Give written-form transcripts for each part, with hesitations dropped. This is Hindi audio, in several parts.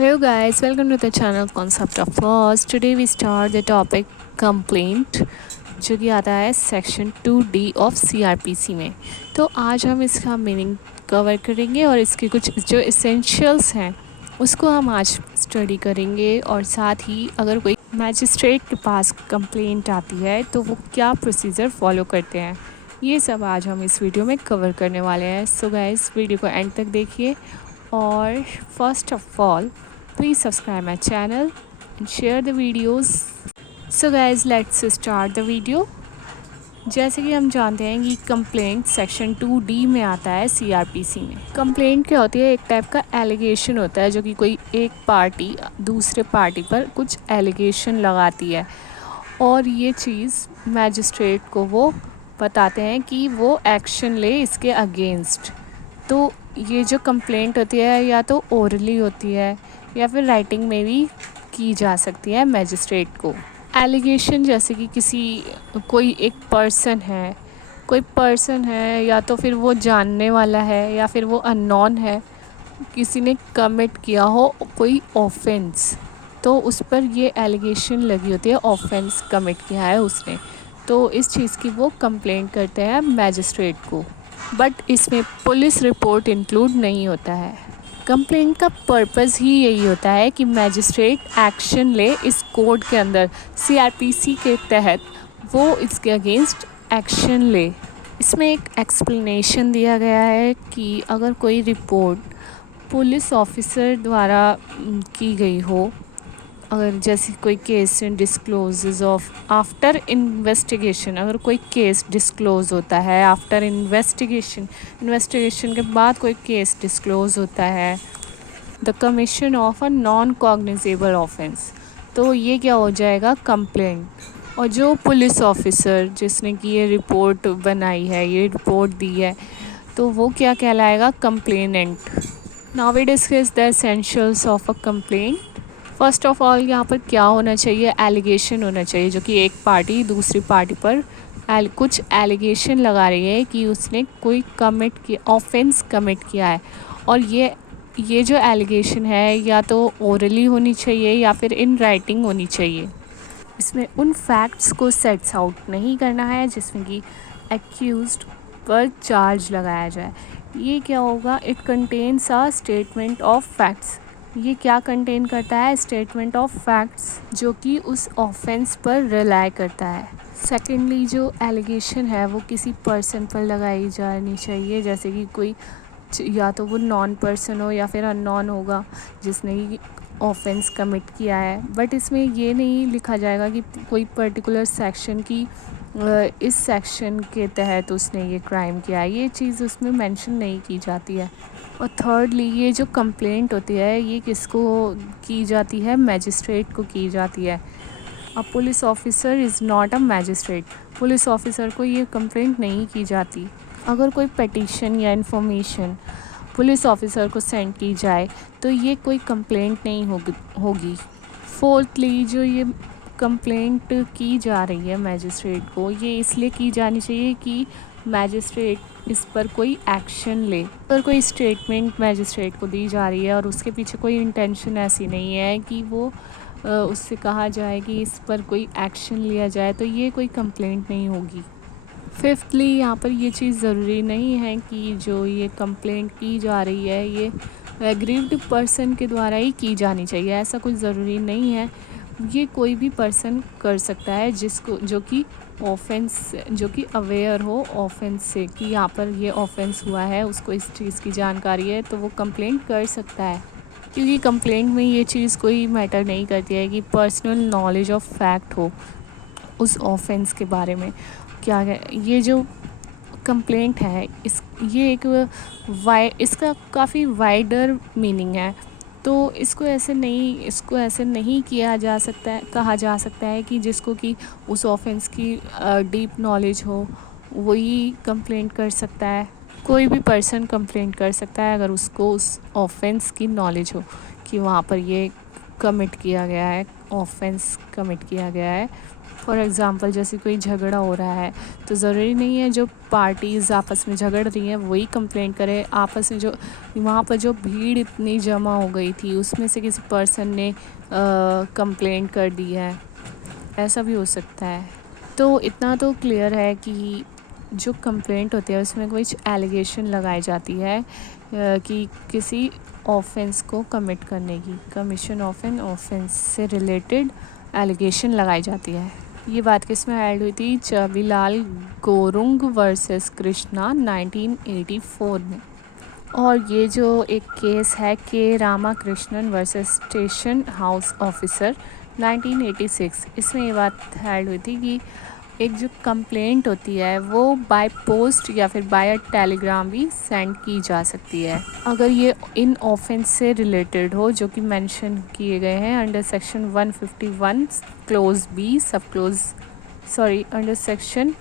Hello guys, welcome to the channel Concept of Laws. Today we start the topic complaint जो कि आता है सेक्शन 2D ऑफ CRPC में। तो आज हम इसका मीनिंग कवर करेंगे और इसके कुछ जो इसेंशियल्स हैं उसको हम आज स्टडी करेंगे, और साथ ही अगर कोई मैजिस्ट्रेट के पास कंप्लेंट आती है तो वो क्या प्रोसीजर फॉलो करते हैं, ये सब आज हम इस वीडियो में कवर करने वाले हैं। सो गाइस, वीडियो को एंड तक देखिए। और first of all, please subscribe my channel and share the videos. So guys, let's start the video. जैसे कि हम जानते हैं कि कंप्लेंट सेक्शन 2D में आता है CRPC में। कंप्लेंट क्या होती है? एक टाइप का एलिगेशन होता है जो कि कोई एक पार्टी दूसरे पार्टी पर कुछ एलिगेशन लगाती है, और ये चीज़ मैजिस्ट्रेट को वो बताते हैं कि वो एक्शन ले इसके अगेंस्ट। तो ये जो कंप्लेंट होती है या तो ओरली होती है या फिर राइटिंग में भी की जा सकती है मैजिस्ट्रेट को। एलिगेशन जैसे कि कोई एक पर्सन है या तो फिर वो जानने वाला है या फिर वो अननोन है, किसी ने कमिट किया हो कोई ऑफेंस, तो उस पर ये एलिगेशन लगी होती है, ऑफेंस कमिट किया है उसने, तो इस चीज़ की वो कंप्लेंट करते हैं मैजिस्ट्रेट को। बट इसमें पुलिस रिपोर्ट इंक्लूड नहीं होता है। कंप्लेंट का पर्पस ही यही होता है कि मैजिस्ट्रेट एक्शन ले इस कोड के अंदर, CRPC के तहत वो इसके अगेंस्ट एक्शन ले। इसमें एक एक्सप्लेनेशन दिया गया है कि अगर कोई रिपोर्ट पुलिस ऑफिसर द्वारा की गई हो, अगर जैसे कोई case disclose of after investigation, अगर कोई केस डिस्क्लोज़ होता है आफ्टर इन्वेस्टिगेशन के बाद कोई केस डिस्क्लोज़ होता है, the commission of a non cognizable offence, तो ये क्या हो जाएगा? कंप्लेंट। और जो पुलिस ऑफिसर जिसने कि ये रिपोर्ट बनाई है, ये रिपोर्ट दी है, तो वो क्या कहलाएगा? Complainant. Now we discuss the essentials of a complaint. First of all, यहाँ पर क्या होना चाहिए? एलिगेशन होना चाहिए, जो कि एक पार्टी दूसरी पार्टी पर कुछ एलिगेशन लगा रही है कि उसने कोई ऑफेंस कमिट किया है, और ये जो एलिगेशन है या तो ओरली होनी चाहिए या फिर इन राइटिंग होनी चाहिए। इसमें उन फैक्ट्स को सेट्स आउट नहीं करना है जिसमें कि एक्यूज्ड पर चार्ज लगाया जाए। ये क्या होगा? It contains a statement of facts. ये क्या कंटेन करता है? स्टेटमेंट ऑफ फैक्ट्स, जो कि उस ऑफेंस पर रिलाई करता है। सेकेंडली, जो एलिगेशन है वो किसी पर्सन पर लगाई जानी चाहिए, जैसे कि कोई या तो वो नॉन पर्सन हो या फिर अननोन होगा जिसने ऑफेंस कमिट किया है। बट इसमें ये नहीं लिखा जाएगा कि कोई पर्टिकुलर सेक्शन की इस सेक्शन के तहत उसने ये क्राइम किया है, ये चीज़ उसमें मेंशन नहीं की जाती है। और थर्डली, ये जो कंप्लेंट होती है ये किसको की जाती है? मैजिस्ट्रेट को की जाती है। अ police officer is not a magistrate. Police officer को ये कंप्लेंट नहीं की जाती। अगर कोई पिटीशन या इन्फॉर्मेशन पुलिस ऑफिसर को सेंड की जाए तो ये कोई कंप्लेंट नहीं होगी। फोर्थली, जो ये कंप्लेंट की जा रही है मैजिस्ट्रेट को, ये इसलिए की जानी चाहिए कि मैजिस्ट्रेट इस पर कोई एक्शन ले। अगर कोई स्टेटमेंट मैजिस्ट्रेट को दी जा रही है और उसके पीछे कोई इंटेंशन ऐसी नहीं है कि वो उससे कहा जाए कि इस पर कोई एक्शन लिया जाए, तो ये कोई कंप्लेंट नहीं होगी। फिफ्थली, यहाँ पर ये चीज़ ज़रूरी नहीं है कि जो ये कंप्लेंट की जा रही है ये एग्रीव्ड पर्सन के द्वारा ही की जानी चाहिए, ऐसा कुछ ज़रूरी नहीं है। ये कोई भी पर्सन कर सकता है जो कि अवेयर हो ऑफेंस से, कि यहाँ पर ये ऑफेंस हुआ है, उसको इस चीज़ की जानकारी है, तो वो कंप्लेंट कर सकता है। क्योंकि कंप्लेंट में ये चीज़ कोई मैटर नहीं करती है कि पर्सनल नॉलेज ऑफ फैक्ट हो उस ऑफेंस के बारे में। क्या है ये जो कंप्लेंट है, इसका काफ़ी वाइडर मीनिंग है, तो इसको ऐसे नहीं किया जा सकता है, कहा जा सकता है कि जिसको कि उस ऑफेंस की डीप नॉलेज हो वही कंप्लेंट कर सकता है। कोई भी पर्सन कंप्लेंट कर सकता है अगर उसको उस ऑफेंस की नॉलेज हो कि वहाँ पर ये कमिट किया गया है ऑफेंस कमिट किया गया है। फॉर एग्ज़ाम्पल जैसे कोई झगड़ा हो रहा है तो ज़रूरी नहीं है जो पार्टीज़ आपस में झगड़ रही हैं वही कंप्लेंट करे। आपस में जो वहाँ पर जो भीड़ इतनी जमा हो गई थी उसमें से किसी पर्सन ने कंप्लेंट कर दी है, ऐसा भी हो सकता है। तो इतना तो क्लियर है कि जो कंप्लेंट होती है उसमें कुछ एलिगेशन लगाई जाती है कि किसी ऑफेंस को कमिट करने की, कमीशन ऑफ एन ऑफेंस से रिलेटेड एलिगेशन लगाई जाती है। ये बात किस में ऐड हुई थी? चबीलाल गोरुंग वर्सेस कृष्णा 1984 में। और ये जो एक केस है के Ramakrishnan versus station house officer 1986, इसमें ये बात ऐड हुई थी कि एक जो कंप्लेंट होती है वो बाय पोस्ट या फिर बाय टेलीग्राम भी सेंड की जा सकती है अगर ये इन ऑफेंस से रिलेटेड हो जो कि मेंशन किए गए हैं अंडर सेक्शन 151 क्लोज बी सब क्लोज अंडर सेक्शन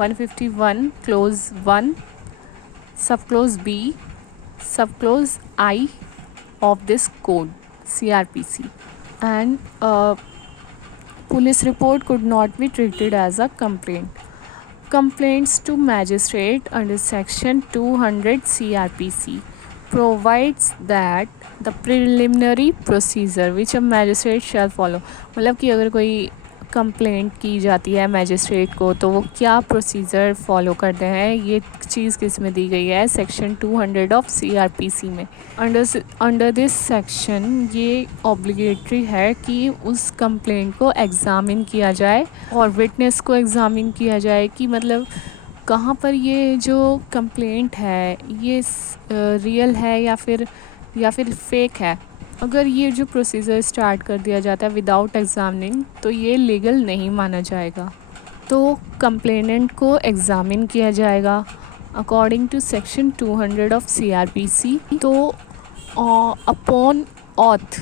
151 क्लोज 1 सब क्लोज बी सब close I of this code CRPC, and police report could not be treated as a complaint. Complaints to magistrate under section 200 CRPC provides that the preliminary procedure which a magistrate shall follow, मतलब कि अगर कोई कंप्लेंट की जाती है मैजिस्ट्रेट को तो वो क्या प्रोसीजर फॉलो करते हैं, ये चीज़ किस में दी गई है? सेक्शन 200 ऑफ CRPC में। अंडर दिस सेक्शन ये ऑब्लिगेटरी है कि उस कंप्लेंट को एग्ज़ामिन किया जाए और विटनेस को एग्ज़ामिन किया जाए कि मतलब कहाँ पर ये जो कंप्लेंट है ये रियल है या फिर फेक है। अगर ये जो प्रोसीजर स्टार्ट कर दिया जाता है विदाउट एग्ज़ामिनिंग तो ये लीगल नहीं माना जाएगा। तो कंप्लेनेंट को एग्ज़ामिन किया जाएगा according to section 200 of CRPC। तो अपॉन ऑथ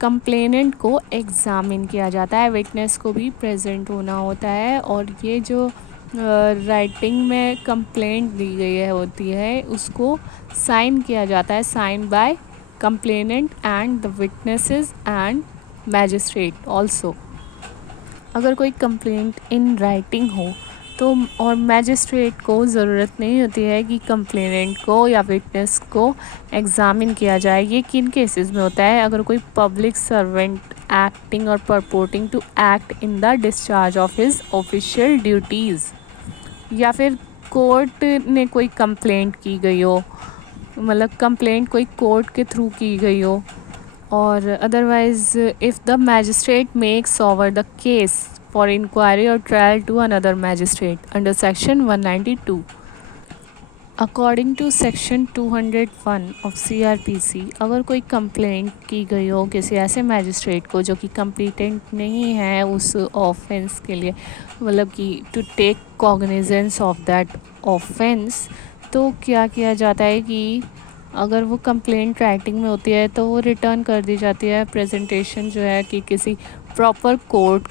कंप्लेनेंट को एग्ज़ामिन किया जाता है, विटनेस को भी प्रेजेंट होना होता है और ये जो राइटिंग में कंप्लेंट दी गई है होती है उसको साइन किया जाता है, sign by complainant and the witnesses and magistrate also. अगर कोई कंप्लेंट इन राइटिंग हो तो और मैजिस्ट्रेट को ज़रूरत नहीं होती है कि कंप्लेनेंट को या विटनेस को एग्ज़ामिन किया जाए। ये किन केसेस में होता है? अगर कोई पब्लिक सर्वेंट एक्टिंग और purporting to act in the discharge of his official duties, या फिर कोर्ट ने कोई कंप्लेंट की गई हो, मतलब कंप्लेंट कोई कोर्ट के थ्रू की गई हो, और otherwise if the magistrate makes over the case for inquiry और trial to another magistrate under section 192 according to section 201 of CRPC। अगर कोई कंप्लेंट की गई हो किसी ऐसे मैजिस्ट्रेट को जो कि कम्पिटेंट नहीं है उस ऑफेंस के लिए, मतलब कि to take cognizance of that offence, तो क्या किया जाता है कि अगर वो कंप्लेंट राइटिंग में होती है तो वो रिटर्न कर दी जाती है। प्रेजेंटेशन जो है कि किसी प्रॉपर कोर्ट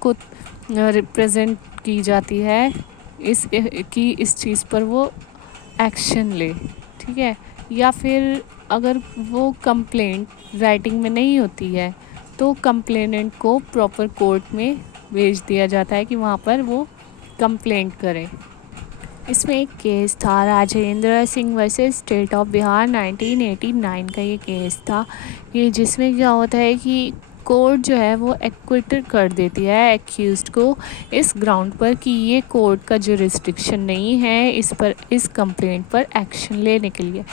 को रिप्रेजेंट की जाती है इस चीज़ पर वो एक्शन ले, ठीक है। या फिर अगर वो कंप्लेंट राइटिंग में नहीं होती है तो कंप्लेनेंट को प्रॉपर कोर्ट में भेज दिया जाता है कि वहाँ पर वो कंप्लेंट करे। इसमें एक केस था Rajendra Singh versus state of Bihar 1989 का ये केस था, ये जिसमें क्या होता है कि कोर्ट जो है वो एक्विटेड कर देती है एक्यूज्ड को इस ग्राउंड पर कि ये कोर्ट का जुरिस्डिक्शन नहीं है इस कंप्लेंट पर एक्शन लेने के लिए।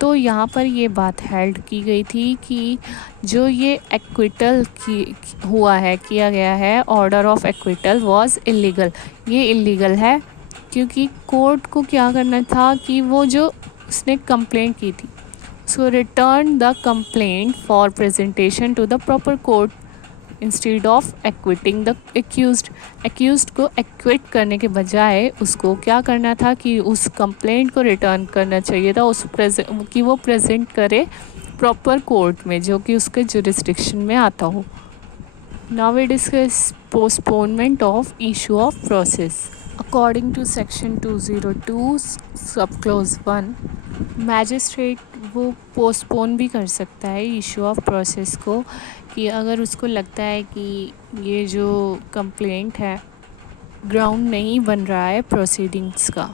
तो यहाँ पर ये बात हेल्ड की गई थी कि जो ये एक्विटल किया गया है, order of acquittal was illegal, ये इलीगल है क्योंकि कोर्ट को क्या करना था कि वो जो उसने कंप्लेंट की थी उसको return the complaint for presentation to the proper court instead of acquitting the accused को एक्विट करने के बजाय उसको क्या करना था कि उस कंप्लेंट को रिटर्न करना चाहिए था कि वो प्रेजेंट करे प्रॉपर कोर्ट में जो कि उसके जुरिस्डिक्शन में आता हो। Now we discuss postponement of issue of process. According to section 202 sub close 1, magistrate वो पोस्टपोन भी कर सकता है इशू ऑफ प्रोसेस को, कि अगर उसको लगता है कि ये जो कंप्लेंट है ग्राउंड नहीं बन रहा है प्रोसीडिंग्स का।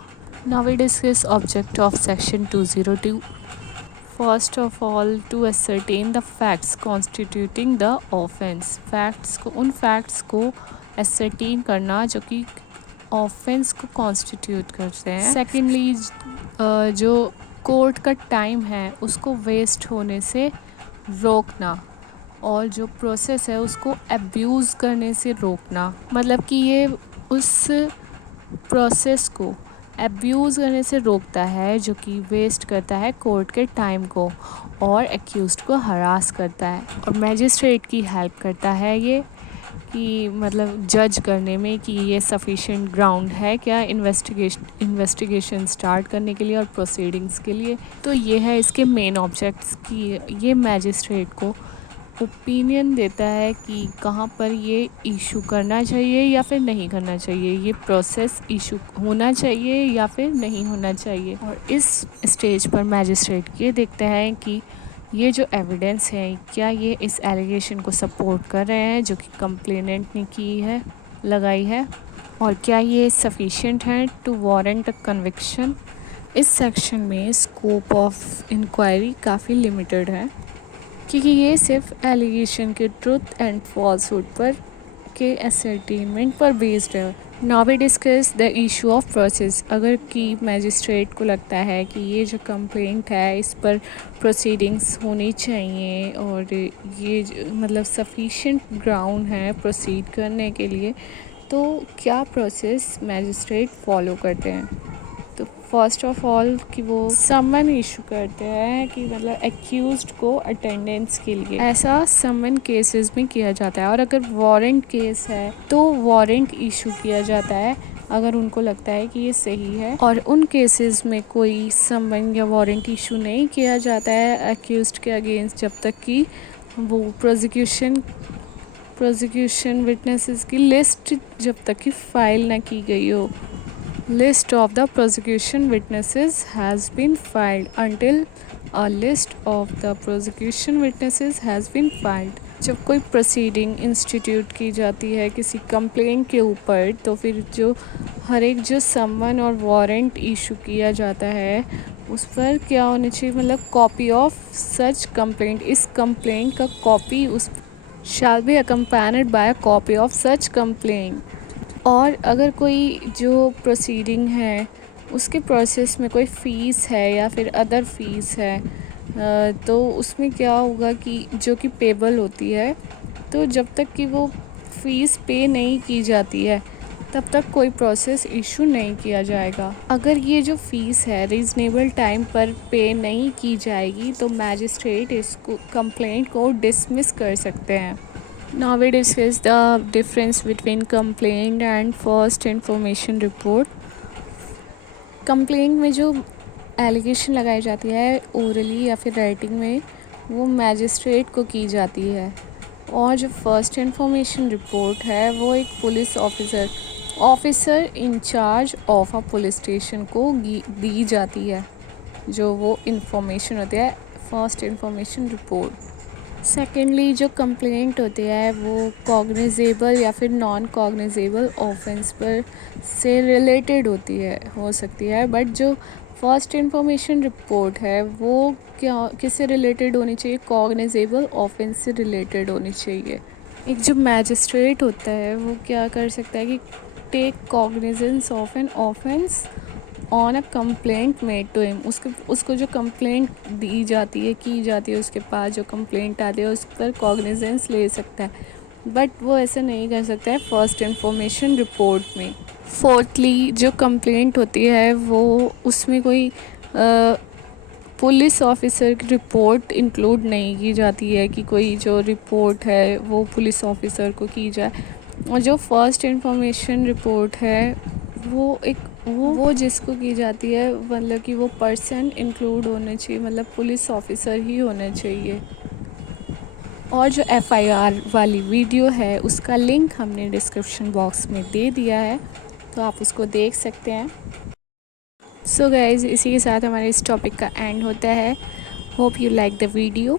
Now we discuss object of section 202। First of all, to ascertain the facts constituting the offence, उन फैक्ट्स को असरटेन करना जो कि ऑफेंस को कॉन्स्टिट्यूट करते हैं। सेकेंडली, जो कोर्ट का टाइम है उसको वेस्ट होने से रोकना, और जो प्रोसेस है उसको अब्यूज़ करने से रोकना, मतलब कि ये उस प्रोसेस को अब्यूज़ करने से रोकता है जो कि वेस्ट करता है कोर्ट के टाइम को और एक्यूज्ड को हरास करता है। और मैजिस्ट्रेट की हेल्प करता है ये, कि मतलब जज करने में कि ये सफिशिएंट ग्राउंड है क्या इन्वेस्टिगेशन स्टार्ट करने के लिए और प्रोसीडिंग्स के लिए। तो ये है इसके मेन ऑब्जेक्ट्स, कि ये मैजिस्ट्रेट को ओपिनियन देता है कि कहाँ पर ये इशू करना चाहिए या फिर नहीं करना चाहिए, ये प्रोसेस इशू होना चाहिए या फिर नहीं होना चाहिए। और इस स्टेज पर मैजिस्ट्रेट ये देखते हैं कि ये जो एविडेंस है क्या ये इस एलिगेशन को सपोर्ट कर रहे हैं जो कि कंप्लेनेंट ने की है, लगाई है, और क्या ये सफिशिएंट है टू वारंट अ कन्विक्शन। इस सेक्शन में स्कोप ऑफ इंक्वायरी काफ़ी लिमिटेड है, क्योंकि ये सिर्फ एलिगेशन के ट्रुथ एंड फॉल्सहुड पर के असर्टेनमेंट पर बेस्ड है। Now we discuss the issue of process. अगर कि मैजिस्ट्रेट को लगता है कि ये जो कंप्लेंट है इस पर प्रोसीडिंग्स होनी चाहिए और ये मतलब सफिशिएंट ग्राउंड है प्रोसीड करने के लिए, तो क्या प्रोसेस मैजिस्ट्रेट फॉलो करते हैं। तो फर्स्ट ऑफ ऑल कि वो समन इशू करते हैं कि मतलब एक्यूज्ड को अटेंडेंस के लिए, ऐसा समन केसेस में किया जाता है। और अगर वारंट केस है तो वारंट इशू किया जाता है अगर उनको लगता है कि ये सही है। और उन केसेस में कोई समन या वारंट इशू नहीं किया जाता है एक्यूज्ड के अगेंस्ट जब तक कि वो प्रोसिक्यूशन विटनेसेस की लिस्ट जब तक कि फाइल ना की गई हो। List of the prosecution witnesses has been filed until a list of the prosecution witnesses has been filed। जब कोई प्रोसीडिंग इंस्टीट्यूट की जाती है किसी कंप्लेंट के ऊपर, तो फिर जो हर एक जो समन और वारंट इशू किया जाता है उस पर क्या होना चाहिए, मतलब कॉपी ऑफ सच कंप्लेंट। इस कंप्लेंट का कॉपी उस shall be accompanied by a copy of such complaint। और अगर कोई जो प्रोसीडिंग है उसके प्रोसेस में कोई फ़ीस है या फिर अदर फीस है, तो उसमें क्या होगा कि जो कि पेबल होती है, तो जब तक कि वो फ़ीस पे नहीं की जाती है तब तक कोई प्रोसेस इशू नहीं किया जाएगा। अगर ये जो फ़ीस है रीज़नेबल टाइम पर पे नहीं की जाएगी तो मैजिस्ट्रेट इसको कंप्लेंट को डिसमिस कर सकते हैं। Now we discuss the difference between complaint and first information report। Complaint में जो एलिगेशन लगाई जाती है ओरली या फिर राइटिंग में, वो मैजिस्ट्रेट को की जाती है। और जो फर्स्ट इंफॉर्मेशन रिपोर्ट है वो एक police officer incharge of a police station को दी जाती है, जो वो इंफॉर्मेशन होती है फर्स्ट इंफॉर्मेशन रिपोर्ट। सेकेंडली, जो कंप्लेंट होती है वो कॉग्निजेबल या फिर नॉन कॉग्निजेबल ऑफेंस पर से रिलेटेड होती है, हो सकती है। बट जो फर्स्ट इंफॉर्मेशन रिपोर्ट है वो क्या किससे रिलेटेड होनी चाहिए, कॉग्निजेबल ऑफेंस से रिलेटेड होनी चाहिए। एक जो मैजिस्ट्रेट होता है वो क्या कर सकता है कि take cognizance of an offence on a complaint made to him. उसको जो कंप्लेंट दी जाती है की जाती है उसके पास जो कंप्लेंट आती है उस पर कॉग्निजेंस ले सकता है, बट वो ऐसा नहीं कर सकता है फर्स्ट इंफॉर्मेशन रिपोर्ट में। फोर्थली, जो कंप्लेंट होती है वो उसमें कोई पुलिस ऑफिसर की रिपोर्ट इंक्लूड नहीं की जाती है कि कोई जो रिपोर्ट है वो पुलिस ऑफिसर को की जाए। और जो फर्स्ट इंफॉर्मेशन रिपोर्ट है वो जिसको की जाती है, मतलब कि वो पर्सन इंक्लूड होने चाहिए, मतलब पुलिस ऑफिसर ही होना चाहिए। और जो एफआईआर वाली वीडियो है उसका लिंक हमने डिस्क्रिप्शन बॉक्स में दे दिया है, तो आप उसको देख सकते हैं। सो गाइज़, इसी के साथ हमारे इस टॉपिक का एंड होता है। Hope you like the video.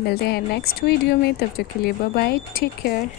मिलते हैं नेक्स्ट वीडियो में, तब तक के लिए बाय बाय, टेक केयर।